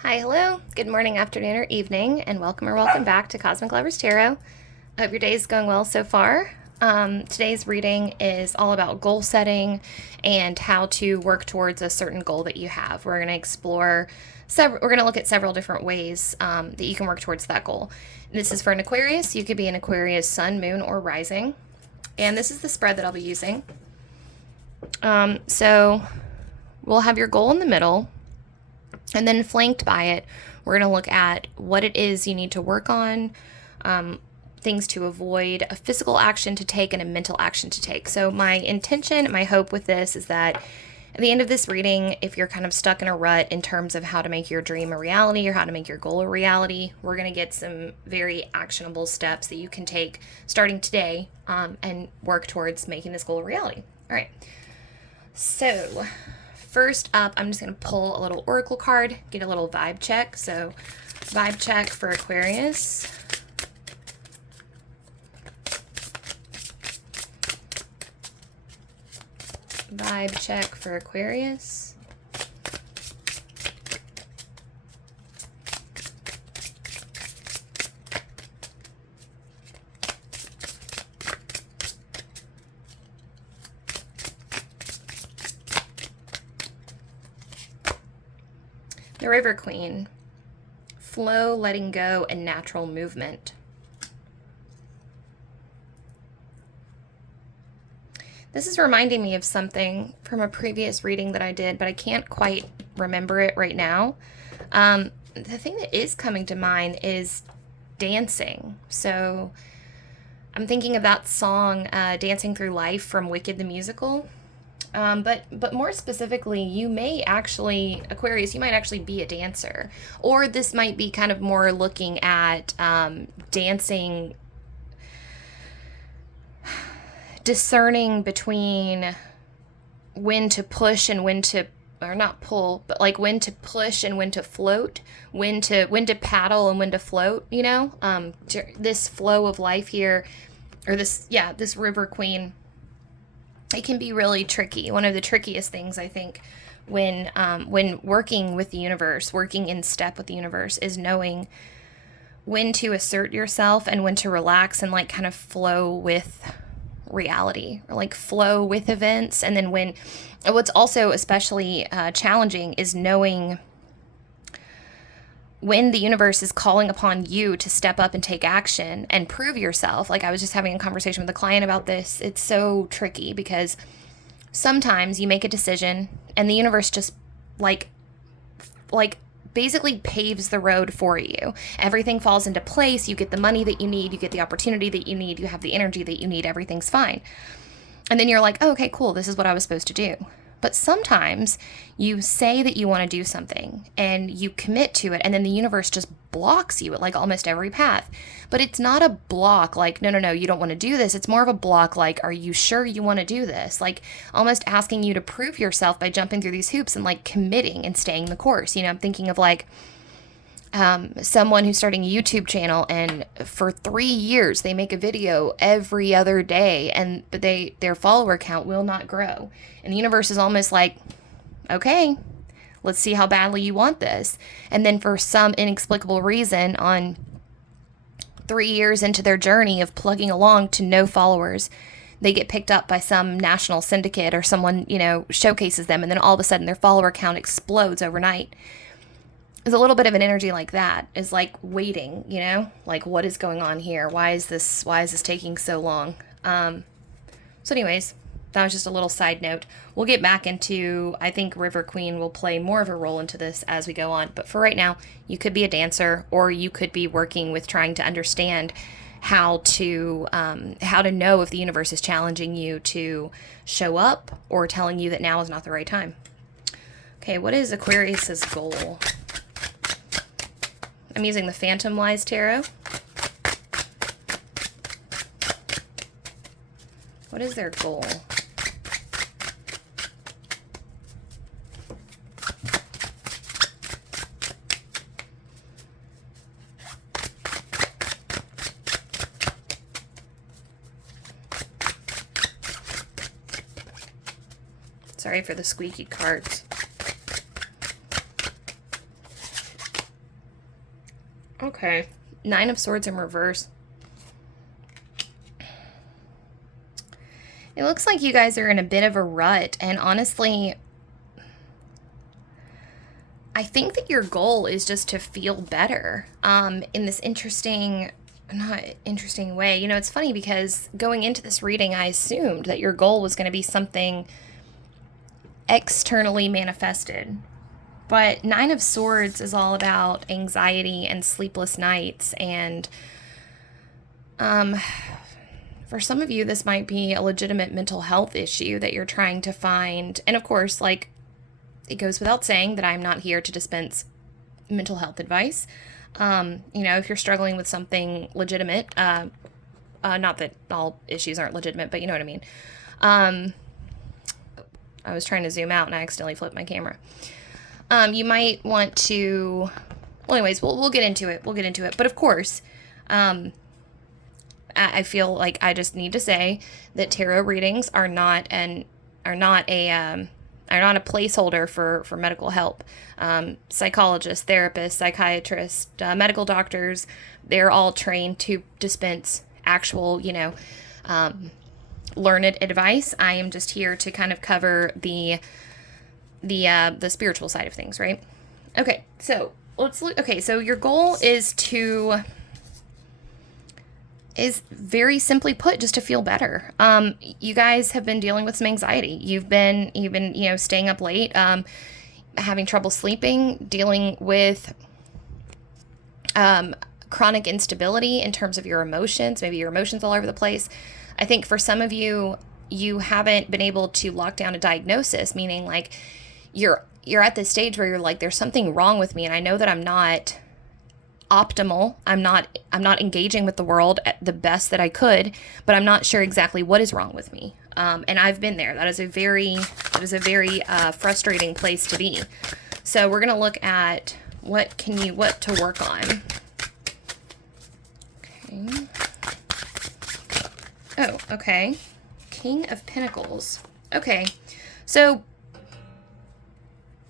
Hi, hello, good morning, afternoon, or evening, and welcome back to Cosmic Lovers Tarot. I hope your day is going well so far. Today's reading is all about goal setting and how to work towards a certain goal that you have. We're going to explore we're going to look at several different ways that you can work towards that goal. And this is for an Aquarius. You could be an Aquarius sun, moon, or rising. And this is the spread that I'll be using. So we'll have your goal in the middle. And then flanked by it, we're going to look at what it is you need to work on, things to avoid, a physical action to take, and a mental action to take. So my intention, my hope with this is that at the end of this reading, if you're kind of stuck in a rut in terms of how to make your dream a reality or how to make your goal a reality, we're going to get some very actionable steps that you can take starting today and work towards making this goal a reality. All right. So first up, I'm just going to pull a little oracle card, get a little vibe check. So vibe check for Aquarius. Vibe check for Aquarius. The River Queen. Flow, letting go, and natural movement. This is reminding me of something from a previous reading that I did, but I can't quite remember it right now. The thing that is coming to mind is dancing. So I'm thinking of that song, Dancing Through Life from Wicked the Musical. But more specifically, you may actually, Aquarius, you might actually be a dancer. Or this might be kind of more looking at dancing, discerning between when to push and when to, or not pull, but like when to push and when to float, when to paddle and when to float, you know? This flow of life here, or this River Queen, it can be really tricky. One of the trickiest things, I think, when working with the universe, working in step with the universe, is knowing when to assert yourself and when to relax and like kind of flow with reality, or like flow with events. And then what's also especially challenging is knowing when the universe is calling upon you to step up and take action and prove yourself. Like I was just having a conversation with a client about this. It's so tricky because sometimes you make a decision and the universe just like basically paves the road for you. Everything falls into place. You get the money that you need. You get the opportunity that you need. You have the energy that you need. Everything's fine. And then you're like, oh, okay, cool. This is what I was supposed to do. But sometimes you say that you want to do something and you commit to it, and then the universe just blocks you at like almost every path. But it's not a block like, no, you don't want to do this. It's more of a block like, are you sure you want to do this? Like almost asking you to prove yourself by jumping through these hoops and like committing and staying the course. You know, I'm thinking of like someone who's starting a YouTube channel, and for 3 years they make a video every other day, but their follower count will not grow. And the universe is almost like, okay, let's see how badly you want this. And then for some inexplicable reason, on 3 years into their journey of plugging along to no followers, they get picked up by some national syndicate or someone, you know, showcases them, and then all of a sudden their follower count explodes overnight. There's a little bit of an energy like that, is like waiting, you know, like what is going on here? Why is this taking so long? So anyways, that was just a little side note. We'll get back into, I think River Queen will play more of a role into this as we go on. But for right now, you could be a dancer, or you could be working with trying to understand how to know if the universe is challenging you to show up or telling you that now is not the right time. Okay, what is Aquarius's goal? I'm using the Phantom Wise Tarot. What is their goal? Sorry for the squeaky cards. Okay. 9 of Swords in reverse. It looks like you guys are in a bit of a rut, and honestly, I think that your goal is just to feel better in this not interesting way. You know, it's funny because going into this reading, I assumed that your goal was going to be something externally manifested. But 9 of Swords is all about anxiety and sleepless nights. And for some of you, this might be a legitimate mental health issue that you're trying to find. And of course, like, it goes without saying that I'm not here to dispense mental health advice. You know, if you're struggling with something legitimate, not that all issues aren't legitimate, but you know what I mean. I was trying to zoom out and I accidentally flipped my camera. You might want to, well, anyways, we'll get into it. We'll get into it. But of course, I feel like I just need to say that tarot readings are not a placeholder for medical help. Psychologists, therapists, psychiatrists, medical doctors, they're all trained to dispense actual, you know, learned advice. I am just here to kind of cover the spiritual side of things, right? Okay, so let's look. Okay, so your goal is very simply put, just to feel better. You guys have been dealing with some anxiety. You've been, you know, staying up late, having trouble sleeping, dealing with chronic instability in terms of your emotions. Maybe your emotions all over the place. I think for some of you, you haven't been able to lock down a diagnosis, meaning like you're at this stage where you're like, there's something wrong with me, and I know that I'm not optimal. I'm not engaging with the world at the best that I could, but I'm not sure exactly what is wrong with me. And I've been there. That is a very frustrating place to be. So we're gonna look at what to work on. Okay. Oh, okay. King of Pentacles. Okay. So,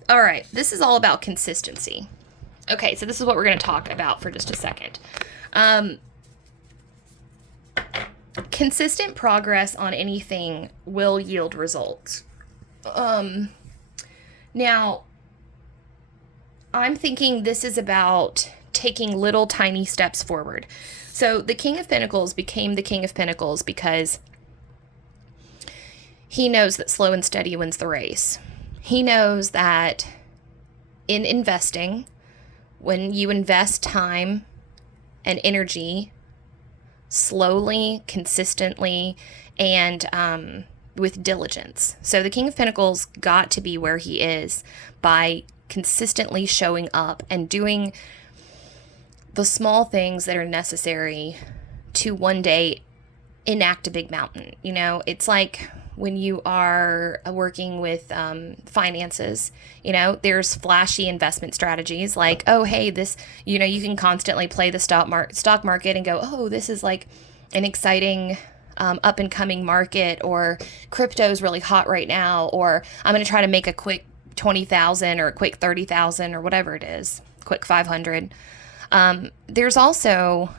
all right. This is all about consistency. Okay, so this is what we're going to talk about for just a second. Consistent progress on anything will yield results. Now, I'm thinking this is about taking little tiny steps forward. So the King of Pentacles became the King of Pentacles because he knows that slow and steady wins the race. He knows that in investing, when you invest time and energy slowly, consistently, and with diligence. So the King of Pentacles got to be where he is by consistently showing up and doing the small things that are necessary to one day enact a big mountain. You know, it's like when you are working with finances, you know, there's flashy investment strategies like, oh, hey, this, you know, you can constantly play the stock market and go, oh, this is like an exciting up and coming market, or crypto is really hot right now, or I'm going to try to make a quick 20,000 or a quick 30,000 or whatever it is, quick 500. There's also,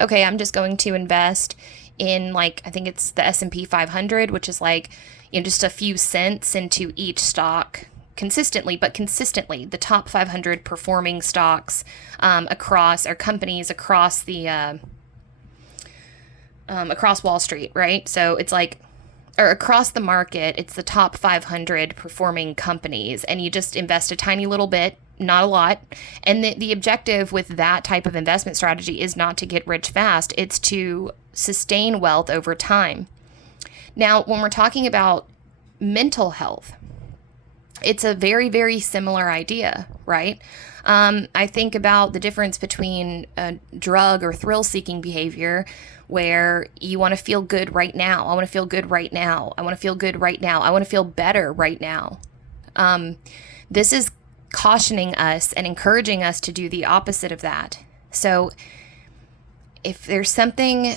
okay, I'm just going to invest in, like, I think it's the S&P 500, which is like, you know, just a few cents into each stock consistently, the top 500 performing stocks across, or companies across the across Wall Street, right? So it's like, or across the market, it's the top 500 performing companies, and you just invest a tiny little bit, not a lot. And the objective with that type of investment strategy is not to get rich fast, it's to sustain wealth over time. Now, when we're talking about mental health, it's a very, very similar idea, right? I think about the difference between a drug or thrill-seeking behavior where you want to feel good right now. I want to feel good right now. I want to feel good right now. I want to feel better right now. This is cautioning us and encouraging us to do the opposite of that. So if there's something,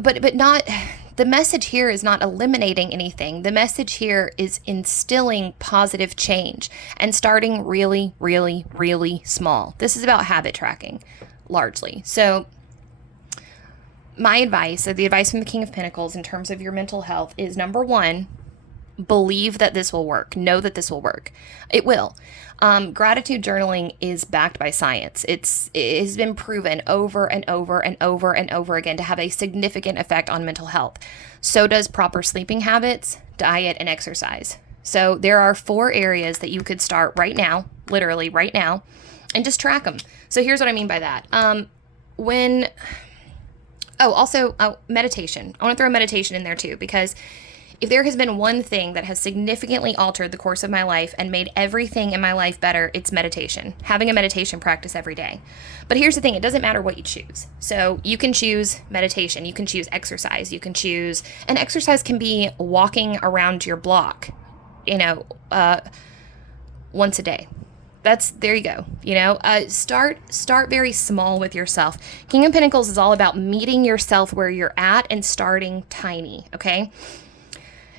but not, The message here is not eliminating anything. The message here is instilling positive change and starting really, really, really small. This is about habit tracking, largely. So my advice, the advice from the King of Pentacles in terms of your mental health is, number one, believe that this will work. Know that this will work. It will. Gratitude journaling is backed by science. It has been proven over and over and over and over again to have a significant effect on mental health. So does proper sleeping habits, diet, and exercise. So there are 4 areas that you could start right now, literally right now, and just track them. So here's what I mean by that. Meditation. I want to throw meditation in there too, because if there has been one thing that has significantly altered the course of my life and made everything in my life better, it's meditation. Having a meditation practice every day. But here's the thing, it doesn't matter what you choose. So you can choose meditation, you can choose exercise, you can choose, and exercise can be walking around your block, once a day. There you go. Start very small with yourself. King of Pentacles is all about meeting yourself where you're at and starting tiny, okay?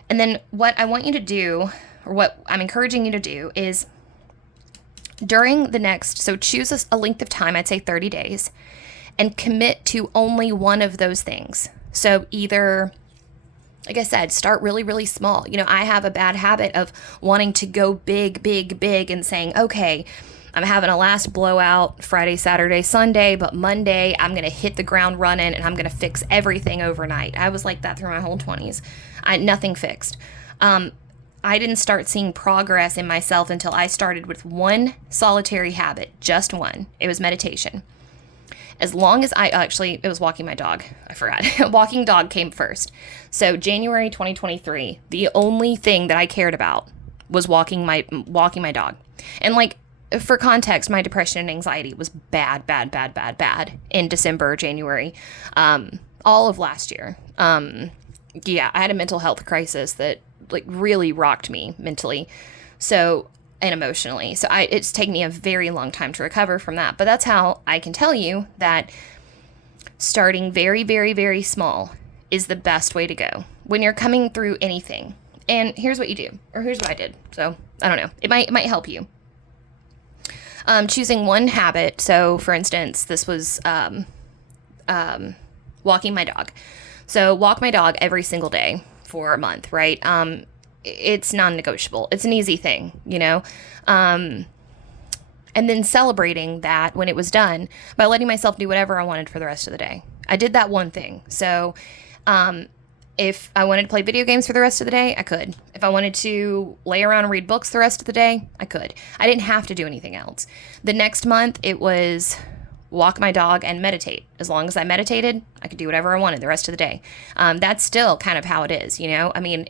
And then what I want you to do, or what I'm encouraging you to do, is choose a length of time, I'd say 30 days, and commit to only one of those things. So either, like I said, start really, really small. I have a bad habit of wanting to go big, big, big and saying, okay, I'm having a last blowout Friday, Saturday, Sunday, but Monday I'm going to hit the ground running and I'm going to fix everything overnight. I was like that through my whole 20s. Nothing fixed. I didn't start seeing progress in myself until I started with one solitary habit, just one. It was meditation. As long as it was walking my dog. I forgot. Walking dog came first. So January 2023, the only thing that I cared about was walking my dog. And for context, my depression and anxiety was bad in December, January, all of last year. I had a mental health crisis that really rocked me mentally. And emotionally. So it's taken me a very long time to recover from that. But that's how I can tell you that starting very, very, very small is the best way to go when you're coming through anything. And here's what you do, or here's what I did. So I don't know. It might help you. Choosing one habit. So for instance, this was walking my dog. So walk my dog every single day for a month, right? It's non-negotiable. It's an easy thing, and then celebrating that when it was done by letting myself do whatever I wanted for the rest of the day. I did that one thing. So if I wanted to play video games for the rest of the day, I could. If I wanted to lay around and read books the rest of the day, I could. I didn't have to do anything else. The next month, it was walk my dog and meditate. As long as I meditated, I could do whatever I wanted the rest of the day. That's still kind of how it is, I mean,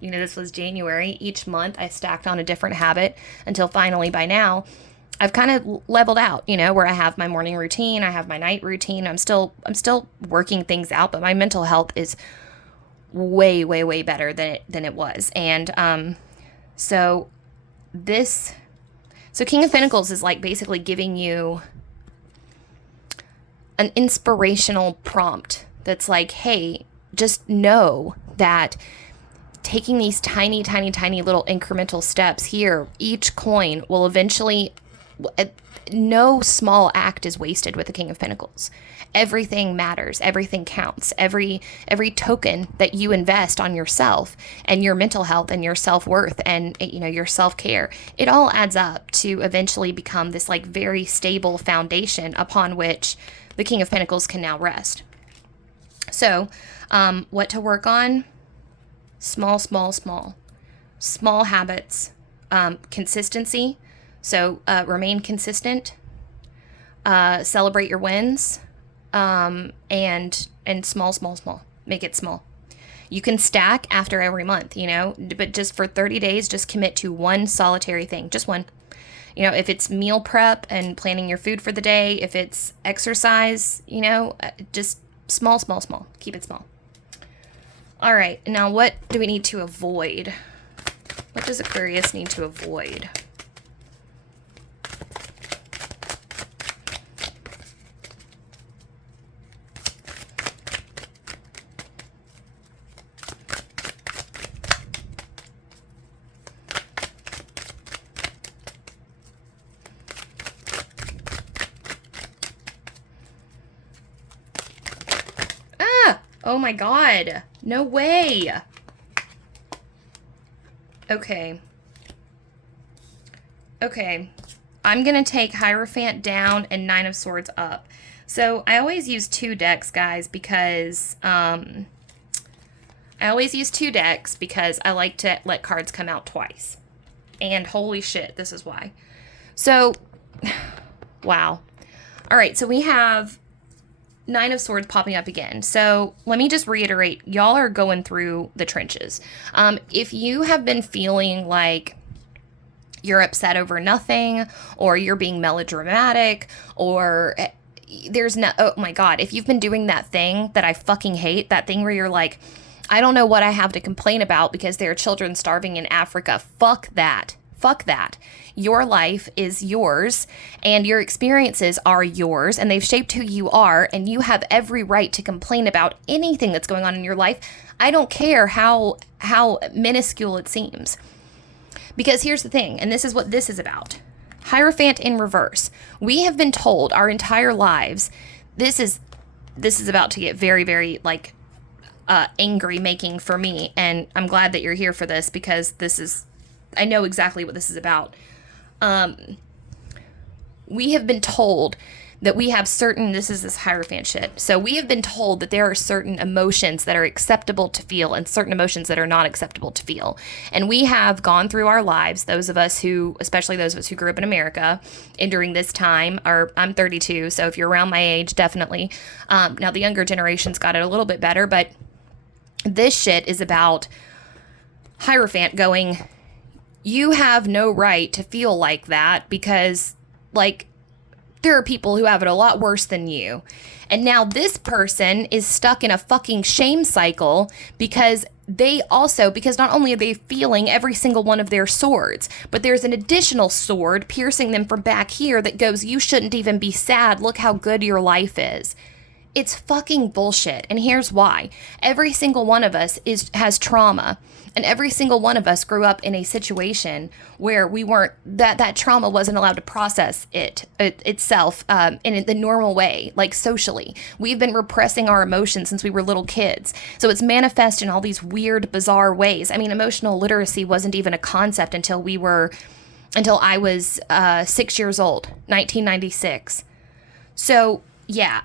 this was January. Each month I stacked on a different habit until finally by now I've kind of leveled out, where I have my morning routine, I have my night routine. I'm still working things out, but my mental health is way, way, way better than it was. And so King of Pentacles is basically giving you an inspirational prompt that's hey, just know that taking these tiny, tiny, tiny little incremental steps here, each coin will eventually, no small act is wasted with the King of Pentacles. Everything matters. Everything counts. Every token that you invest on yourself and your mental health and your self-worth and, your self-care, it all adds up to eventually become this very stable foundation upon which the King of Pentacles can now rest. So, what to work on? Small habits, consistency. So, remain consistent, celebrate your wins, and small. Make it small. You can stack after every month, but just for 30 days, just commit to one solitary thing, just one. If it's meal prep and planning your food for the day, if it's exercise, just small. Keep it small. All right. Now, what do we need to avoid? What does Aquarius need to avoid? Oh my God. No way. Okay. Okay. I'm going to take Hierophant down and Nine of Swords up. So I always use 2 decks, guys, because I like to let cards come out twice. And holy shit, this is why. So, wow. All right, so we have Nine of Swords popping up again. So let me just reiterate, y'all are going through the trenches. If you have been feeling like you're upset over nothing, or you're being melodramatic, or there's no, oh my God, if you've been doing that thing that I fucking hate, that thing where you're like, I don't know what I have to complain about because there are children starving in Africa. Fuck that. Fuck that. Your life is yours, and your experiences are yours, and they've shaped who you are, and you have every right to complain about anything that's going on in your life. I don't care how minuscule it seems. Because here's the thing, and this is what this is about. Hierophant in reverse. We have been told our entire lives, this is about to get very, very, like, angry making for me, and I'm glad that you're here for this, because I know exactly what this is about. We have been told that we have certain, this is this Hierophant shit. So we have been told that there are certain emotions that are acceptable to feel and certain emotions that are not acceptable to feel. And we have gone through our lives, those of us who, especially those of us who grew up in America, and during this time, or I'm 32, so if you're around my age, definitely. Now the younger generation's got it a little bit better, but this shit is about Hierophant going, you have no right to feel like that because, like, there are people who have it a lot worse than you. And now this person is stuck in a fucking shame cycle because not only are they feeling every single one of their swords, but there's an additional sword piercing them from back here that goes, you shouldn't even be sad. Look how good your life is. It's fucking bullshit. And here's why. Every single one of us has trauma. And every single one of us grew up in a situation where we weren't, that trauma wasn't allowed to process itself in the normal way, like socially. We've been repressing our emotions since we were little kids. So it's manifest in all these weird, bizarre ways. I mean, emotional literacy wasn't even a concept until I was 6 years old, 1996. So yeah,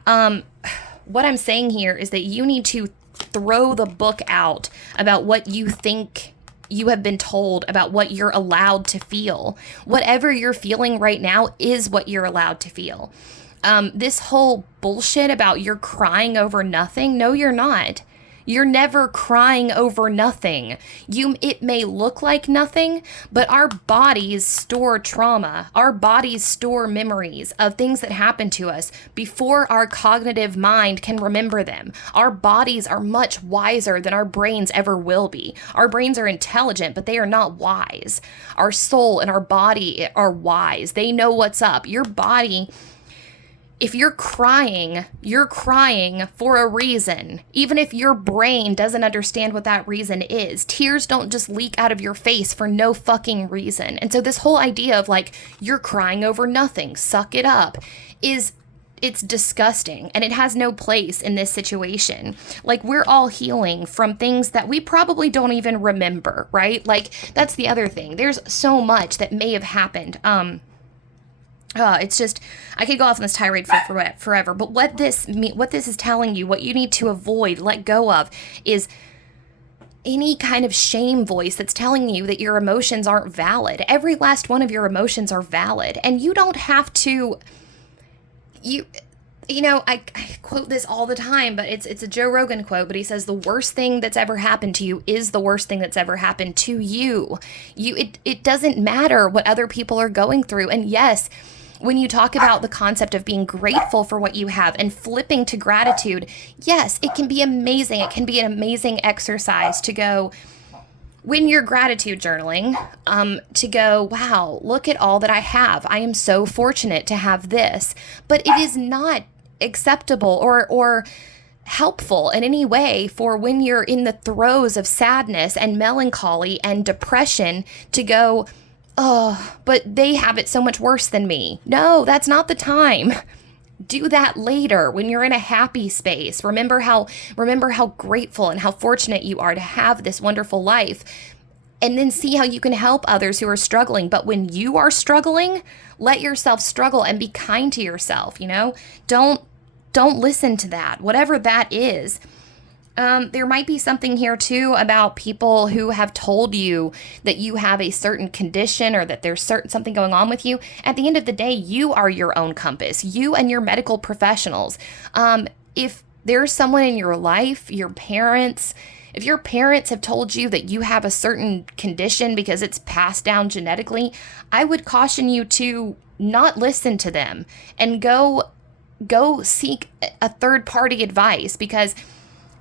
what I'm saying here is that you need to throw the book out about what you think you have been told about what you're allowed to feel. Whatever you're feeling right now is what you're allowed to feel. This whole bullshit about you're crying over nothing, no, you're not. You're never crying over nothing. It may look like nothing, but our bodies store trauma. Our bodies store memories of things that happened to us before our cognitive mind can remember them. Our bodies are much wiser than our brains ever will be. Our brains are intelligent, but they are not wise. Our soul and our body are wise. They know what's up. Your body, if you're crying for a reason, even if your brain doesn't understand what that reason is. Tears don't just leak out of your face for no fucking reason. And so this whole idea of like, you're crying over nothing, suck it up, it's disgusting, and it has no place in this situation. Like, we're all healing from things that we probably don't even remember, right? Like, that's the other thing. There's so much that may have happened. It's just, I could go off on this tirade for forever, but what this is telling you, what you need to avoid, let go of, is any kind of shame voice that's telling you that your emotions aren't valid. Every last one of your emotions are valid, and you don't have to, you know, I quote this all the time, but it's a Joe Rogan quote, but he says the worst thing that's ever happened to you is the worst thing that's ever happened to you. It doesn't matter what other people are going through. And yes, when you talk about the concept of being grateful for what you have and flipping to gratitude, yes, it can be amazing. It can be an amazing exercise to go, when you're gratitude journaling, to go, wow, look at all that I have. I am so fortunate to have this. But it is not acceptable or helpful in any way for when you're in the throes of sadness and melancholy and depression to go, oh, but they have it so much worse than me. No, that's not the time. Do that later when you're in a happy space. Remember how grateful and how fortunate you are to have this wonderful life. And then see how you can help others who are struggling. But when you are struggling, let yourself struggle and be kind to yourself, you know? Don't listen to that, whatever that is. There might be something here too about people who have told you that you have a certain condition or that there's something going on with you. At the end of the day, you are your own compass, you and your medical professionals. If there's someone in your life, your parents, if your parents have told you that you have a certain condition because it's passed down genetically, I would caution you to not listen to them and go seek a third-party advice, because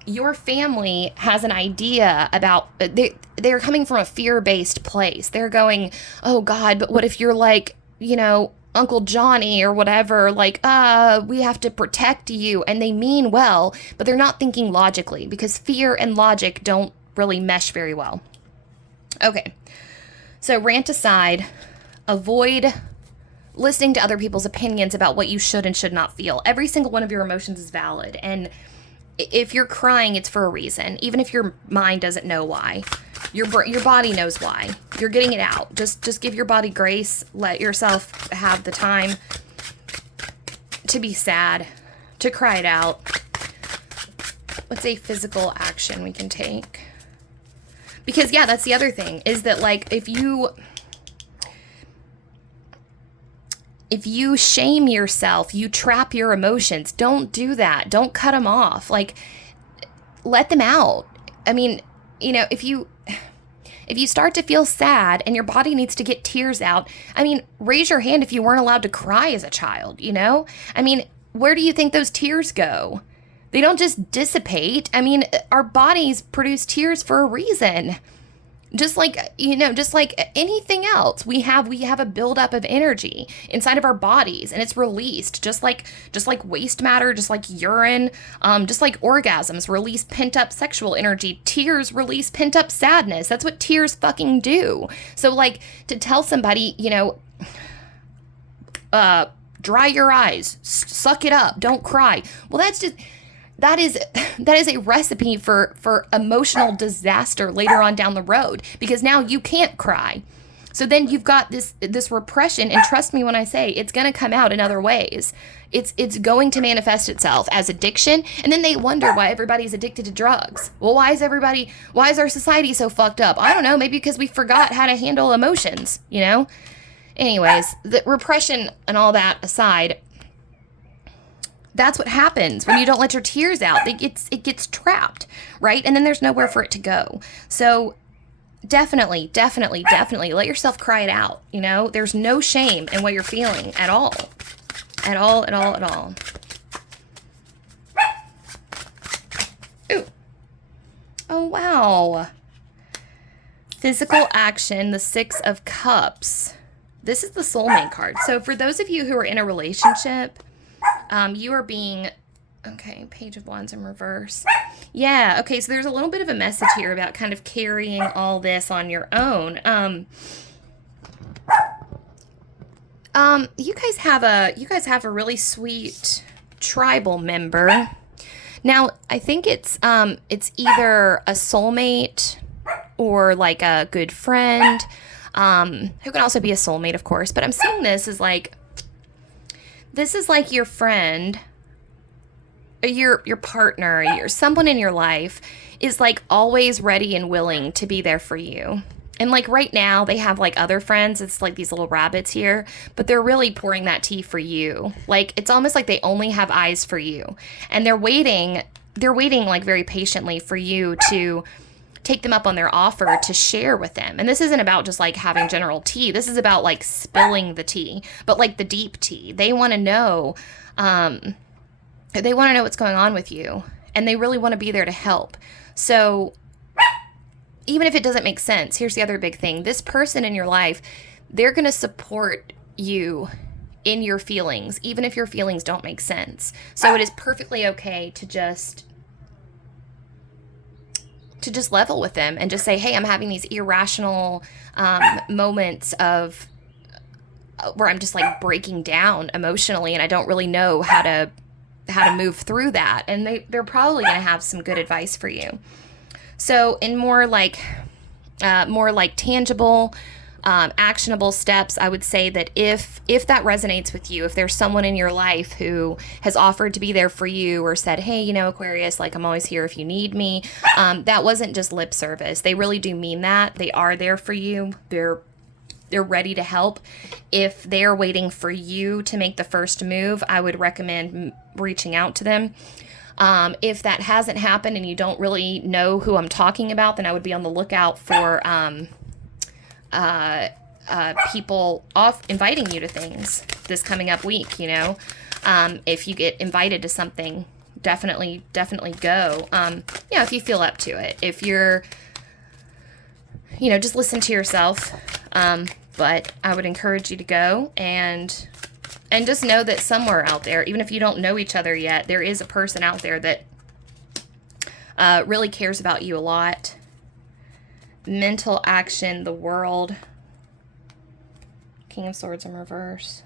your family has an idea about, they're coming from a fear-based place. They're going, oh God, but what if you're like, you know, Uncle Johnny or whatever, like, we have to protect you. And they mean well, but they're not thinking logically, because fear and logic don't really mesh very well. Okay, so rant aside, avoid listening to other people's opinions about what you should and should not feel. Every single one of your emotions is valid. And if you're crying, it's for a reason, even if your mind doesn't know why. Your body knows why. You're getting it out. Just give your body grace. Let yourself have the time to be sad, to cry it out. What's a physical action we can take? Because yeah, that's the other thing, is that like if you shame yourself, you trap your emotions. Don't do that. Don't cut them off. Like, let them out. I mean, you know, if you start to feel sad and your body needs to get tears out, I mean, raise your hand if you weren't allowed to cry as a child, you know? I mean, where do you think those tears go? They don't just dissipate. I mean, our bodies produce tears for a reason. Just like, you know, just like anything else, we have a buildup of energy inside of our bodies, and it's released just like waste matter, just like urine, just like orgasms release pent up sexual energy. Tears release pent up sadness. That's what tears fucking do. So like, to tell somebody, you know, dry your eyes, suck it up, don't cry. Well, that is a recipe for emotional disaster later on down the road, because now you can't cry. So then you've got this repression, and trust me when I say it's going to come out in other ways. It's going to manifest itself as addiction, and then they wonder why everybody's addicted to drugs. Well, why is our society so fucked up? I don't know, maybe because we forgot how to handle emotions, you know? Anyways, the repression and all that aside, that's what happens when you don't let your tears out. It gets trapped, right? And then there's nowhere for it to go. So definitely let yourself cry it out. You know, there's no shame in what you're feeling at all. At all. Ooh. Oh, wow. Physical action, the 6 of Cups. This is the soulmate card. So for those of you who are in a relationship, you are being, okay, Page of Wands in reverse. Yeah, okay, so there's a little bit of a message here about kind of carrying all this on your own. You guys have a really sweet tribal member. Now, I think it's either a soulmate or like a good friend, who can also be a soulmate, of course, but I'm seeing this as like, this is like your friend, your partner, someone in your life is like always ready and willing to be there for you. And like right now they have like other friends. It's like these little rabbits here, but they're really pouring that tea for you. Like it's almost like they only have eyes for you, and they're waiting like very patiently for you to take them up on their offer to share with them. And this isn't about just like having general tea. This is about like spilling the tea, but like the deep tea. They want to know, what's going on with you, and they really want to be there to help. So even if it doesn't make sense, here's the other big thing. This person in your life, they're going to support you in your feelings, even if your feelings don't make sense. So it is perfectly okay to just level with them and just say, hey, I'm having these irrational moments of where I'm just like breaking down emotionally and I don't really know how to move through that. And they're probably going to have some good advice for you. So in more like tangible, actionable steps, I would say that if that resonates with you, if there's someone in your life who has offered to be there for you or said, hey, Aquarius, like, I'm always here if you need me, that wasn't just lip service. They really do mean that. They are there for you. They're ready to help. If they're waiting for you to make the first move, I would recommend reaching out to them. If that hasn't happened and you don't really know who I'm talking about, then I would be on the lookout for people inviting you to things this coming up week. If you get invited to something, definitely go. If you feel up to it. If you're, just listen to yourself. But I would encourage you to go and just know that somewhere out there, even if you don't know each other yet, there is a person out there that really cares about you a lot. Mental action, the world. King of Swords in reverse.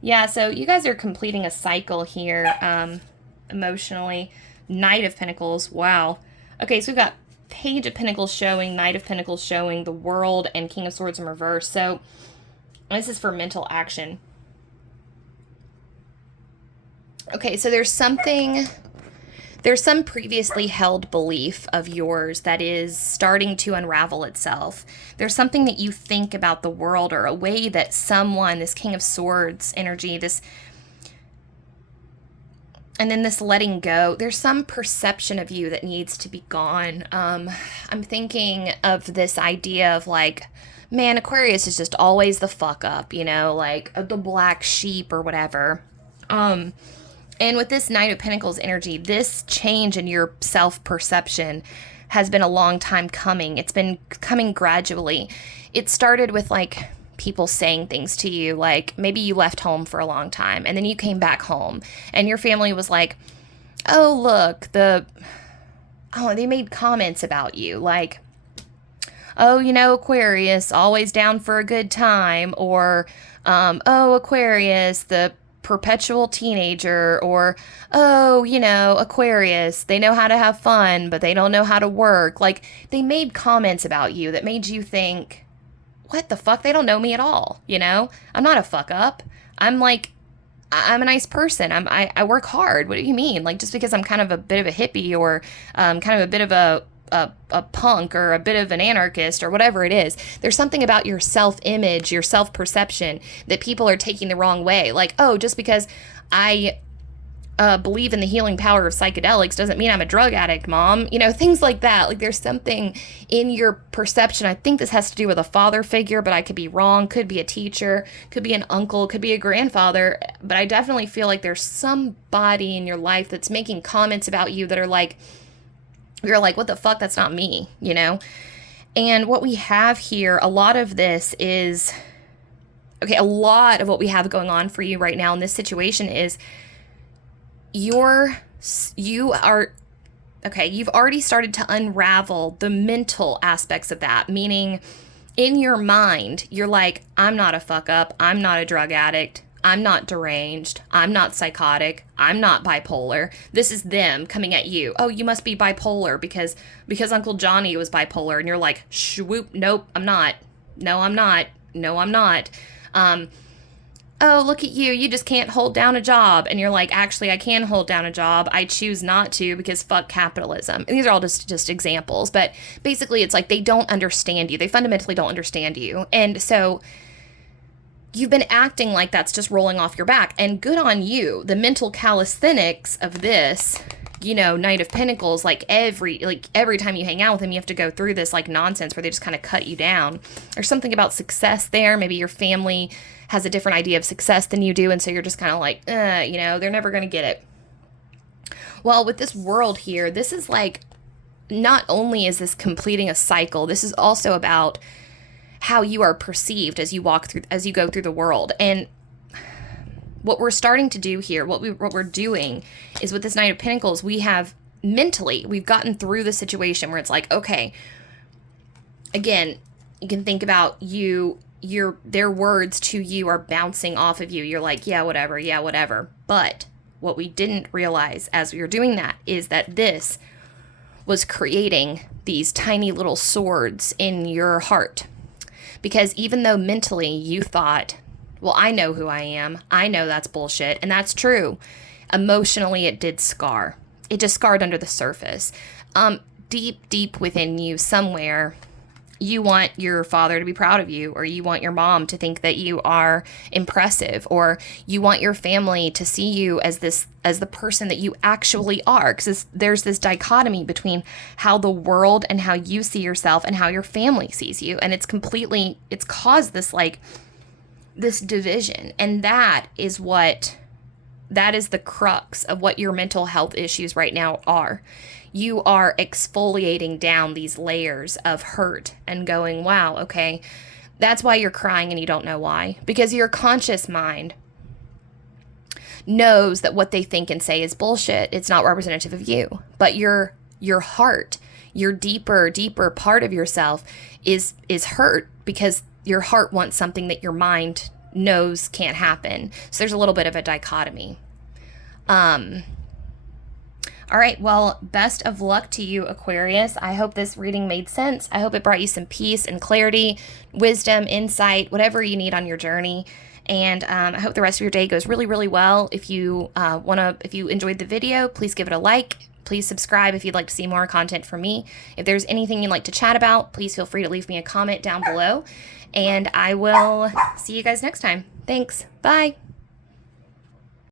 Yeah, so you guys are completing a cycle here emotionally. Knight of Pentacles. Wow. Okay, so we've got Page of Pentacles showing, Knight of Pentacles showing, the World, and King of Swords in reverse. So this is for mental action. Okay, so there's some previously held belief of yours that is starting to unravel itself. There's something that you think about the world, or a way that someone, this King of Swords energy, and then this letting go, there's some perception of you that needs to be gone. I'm thinking of this idea of like, man, Aquarius is just always the fuck up, like the black sheep or whatever. And with this Knight of Pentacles energy, this change in your self-perception has been a long time coming. It's been coming gradually. It started with like people saying things to you, like maybe you left home for a long time and then you came back home and your family was like, oh, look, they made comments about you, like, oh, Aquarius, always down for a good time, or, oh, Aquarius, the perpetual teenager, or, oh, Aquarius, they know how to have fun, but they don't know how to work. Like, they made comments about you that made you think, what the fuck? They don't know me at all. I'm not a fuck up. I'm a nice person. I work hard. What do you mean? Like, just because I'm kind of a bit of a hippie, or kind of a bit of a punk, or a bit of an anarchist, or whatever it is, there's something about your self-image, your self-perception, that people are taking the wrong way. Like, oh, just because I believe in the healing power of psychedelics doesn't mean I'm a drug addict, mom. Things like that. Like, there's something in your perception. I think this has to do with a father figure, but I could be wrong. Could be a teacher, could be an uncle, could be a grandfather. But I definitely feel like there's somebody in your life that's making comments about you that are like, you're like, what the fuck? That's not me, And what we have here, a lot of this is, okay, a lot of what we have going on for you right now in this situation is you've already started to unravel the mental aspects of that, meaning in your mind, you're like, I'm not a fuck up. I'm not a drug addict. I'm not deranged. I'm not psychotic. I'm not bipolar. This is them coming at you. Oh, you must be bipolar because Uncle Johnny was bipolar. And you're like, swoop, nope, I'm not. No, I'm not. No, I'm not. Oh, look at you. You just can't hold down a job. And you're like, actually, I can hold down a job. I choose not to because fuck capitalism. And these are all just examples. But basically, it's like they don't understand you. They fundamentally don't understand you. And so you've been acting like that's just rolling off your back. And good on you. The mental calisthenics of this, Knight of Pentacles, like every time you hang out with them, you have to go through this like nonsense where they just kind of cut you down. There's something about success there. Maybe your family has a different idea of success than you do, and so you're just kind of like, they're never going to get it. Well, with this world here, this is like, not only is this completing a cycle, this is also about how you are perceived as you go through the world. And what we're starting to do here, what we're doing is with this Knight of Pentacles, we've gotten through the situation where it's like, okay, again, you can think about you their words to you are bouncing off of you. You're like, yeah, whatever, yeah, whatever. But what we didn't realize as we were doing that is that this was creating these tiny little swords in your heart. Because even though mentally you thought, well, I know who I am, I know that's bullshit, and that's true, emotionally it did scar. It just scarred under the surface. Deep, deep within you somewhere, you want your father to be proud of you, or you want your mom to think that you are impressive, or you want your family to see you as the person that you actually are. Because there's this dichotomy between how the world and how you see yourself and how your family sees you. And it's caused this division. And that is the crux of what your mental health issues right now are. You are exfoliating down these layers of hurt and going, wow, okay, that's why you're crying and you don't know why. Because your conscious mind knows that what they think and say is bullshit. It's not representative of you. But your heart, your deeper part of yourself is hurt because your heart wants something that your mind knows can't happen. So there's a little bit of a dichotomy. All right, well, best of luck to you, Aquarius. I hope this reading made sense. I hope it brought you some peace and clarity, wisdom, insight, whatever you need on your journey. And I hope the rest of your day goes really, really well. If you enjoyed the video, please give it a like. Please subscribe if you'd like to see more content from me. If there's anything you'd like to chat about, please feel free to leave me a comment down below. And I will see you guys next time. Thanks. Bye.